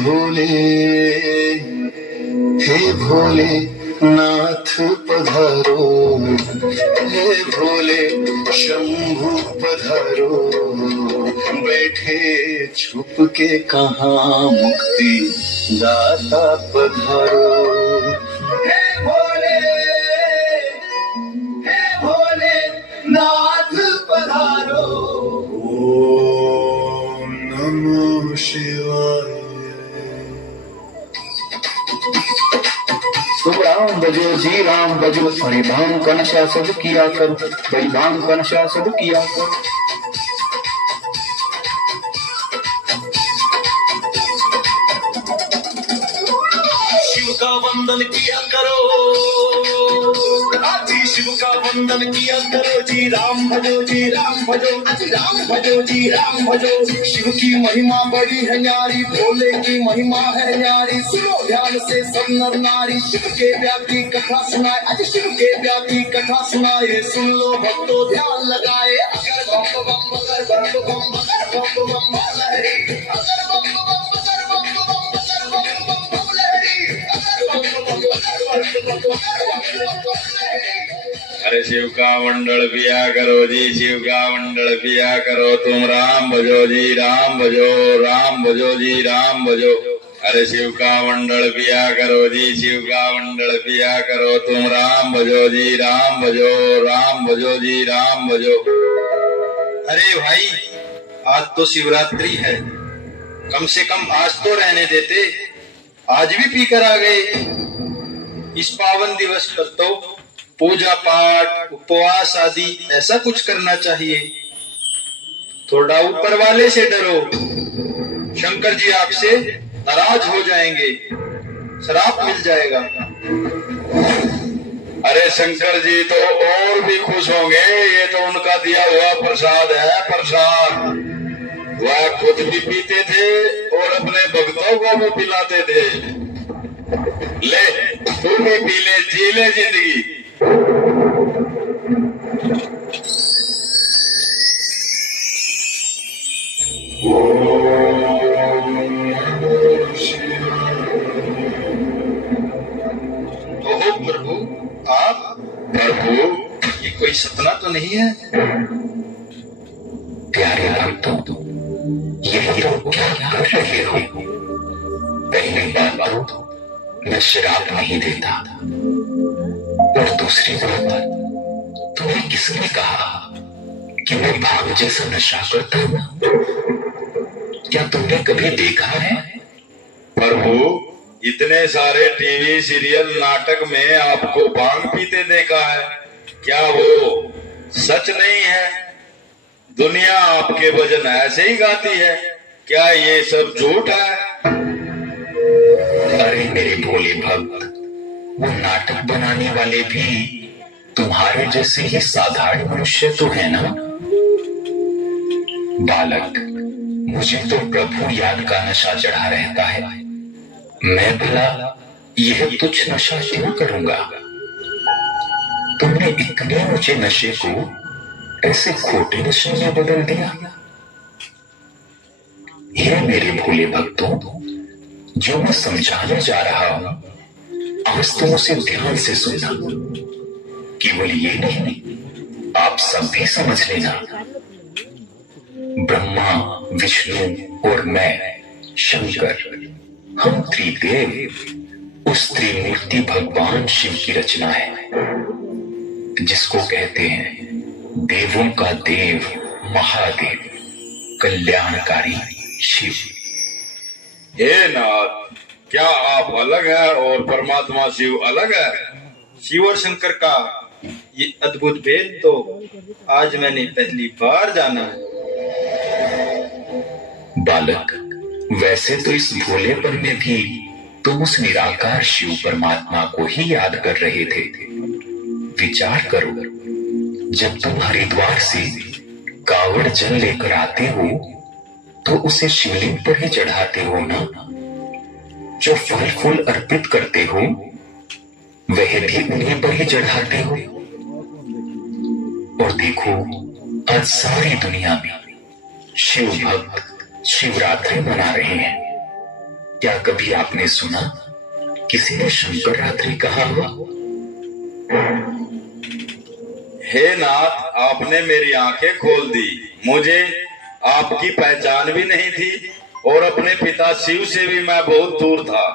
भोले, हे भोले नाथ पधारो, हे भोले शंभु पधारो, बैठे छुप के कहाँ मुक्ति दाता पधारो। हे भोले, हे भोले नाथ पधारो, ओम नमः शिवाय। तुम राम भजो जी राम भजो, हरि नाम का नशा सब किया करो, हरि नाम का नशा सब किया करो। शिव का वंदन किया करो, जी शिव का वंदन किया करो, जी राम भजो जी राम भजो, जी राम भजो जी राम भजो। शिव की महिमा बड़ी है न्यारी, भोले की महिमा है न्यारी, सुनो ध्यान से सब नर नारी। शिव के प्यार की कथा सुनाए, आज शिव के प्यार की कथा सुनाए, सुन लो भक्तों ध्यान लगाए। अगर बम बम अगर बम बम अगर बम बम लहरी, अगर बम बम अगर बम बम अगर बम बम लहरी, अगर बम बम अगर बम बम लहरी। अरे शिव का मंडल पिया करो जी, शिव का मंडल पिया करो, तुम राम भजो जी राम भजो, राम भजो जी राम भजो। अरे शिव का मंडल पिया करो जी, शिव का मंडल पिया करो, तुम राम भजो जी राम भजो, राम भजो जी राम भजो। अरे भाई, आज तो शिवरात्रि है, कम से कम आज तो रहने देते, आज भी पीकर आ गए। इस पावन दिवस पर तो पूजा पाठ उपवास आदि ऐसा कुछ करना चाहिए। थोड़ा ऊपर वाले से डरो, शंकर जी आपसे नाराज हो जाएंगे, श्राप मिल जाएगा। अरे शंकर जी तो और भी खुश होंगे, ये तो उनका दिया हुआ प्रसाद है, प्रसाद। वह खुद भी पीते थे और अपने भक्तों को भी पिलाते थे। ले तू भी पी ले, जी ले जिंदगी। ओहो प्रभु, आप प्रभु ये कोई सपना तो नहीं है? प्यारे भक्तों, यही तो क्या कर रहे हो? पहली बात तो मैं शराब नहीं देता, और दूसरी बात, तुम्हें किसने कहा कि मैं भांग जैसा नशा करता हूं? क्या तुमने कभी देखा है? प्रभु, इतने सारे टीवी सीरियल नाटक में आपको भांग पीते देखा है, क्या वो सच नहीं है? दुनिया आपके भजन ऐसे ही गाती है, क्या ये सब झूठ है? अरे मेरे भोले भक्त, वो नाटक बनाने वाले भी तुम्हारे जैसे ही साधारण मनुष्य तो है ना? बालक, मुझे तो प्रभु याद का नशा चढ़ा रहता है, मैं भला यह तुच्छ नशा क्यों करूंगा? तुमने इतने ऊंचे नशे को ऐसे खोटे नशे में बदल दिया। हे मेरे भोले भक्तों, जो मैं समझाने जा रहा हूं, आज तुम उसे ध्यान से सुनना। केवल ये नहीं, आप सब भी समझ लेना। ब्रह्मा, विष्णु और मैं शंकर, हम त्रिदेव उस त्रिमूर्ति भगवान शिव की रचना है, जिसको कहते हैं देवों का देव महादेव, कल्याणकारी शिव। हे नाथ, क्या आप अलग है और परमात्मा शिव अलग है? शिव और शंकर का ये अद्भुत भेद तो आज मैंने पहली बार जाना है। बालक, वैसे तो इस भोलेपन में भी तुम उस निराकार शिव परमात्मा को ही याद कर रहे थे। विचार करो, जब तुम हरिद्वार से कावड़ जल लेकर आते हो तो उसे शिवलिंग पर ही चढ़ाते हो ना? जो फल फूल अर्पित करते हो वह भी उन्हीं पर ही चढ़ाते हो। और देखो, आज सारी दुनिया में शिव भक्त शिवरात्रि मना रहे हैं। क्या कभी आपने सुना किसी ने शंकर रात्रि कहा हुआ? हे नाथ, आपने मेरी आंखें खोल दी। मुझे आपकी पहचान भी नहीं थी और अपने पिता शिव से भी मैं बहुत दूर था।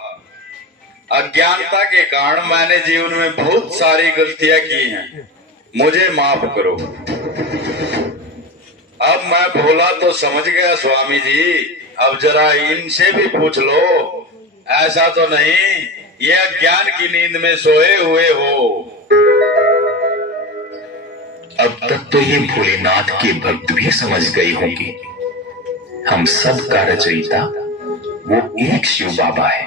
अज्ञानता के कारण मैंने जीवन में बहुत सारी गलतियां की हैं। मुझे माफ करो। अब मैं भोला तो समझ गया स्वामी जी। अब जरा इनसे भी पूछ लो। ऐसा तो नहीं ये अज्ञान की नींद में सोए हुए हो। अब तक तो ये भोलेनाथ के भक्त भी समझ गए होंगे, हम सब का रचयिता वो एक शिव बाबा है।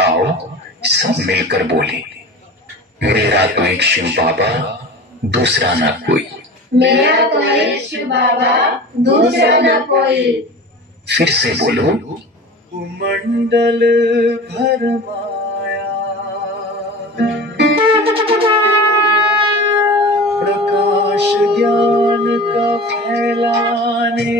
आओ सब मिलकर बोले, मेरा तो एक शिव बाबा, दूसरा ना कोई। मेरा तो एक शिव बाबा, दूसरा ना कोई। फिर से बोलो। मंडल भर माया, प्रकाश ज्ञान का फैलाने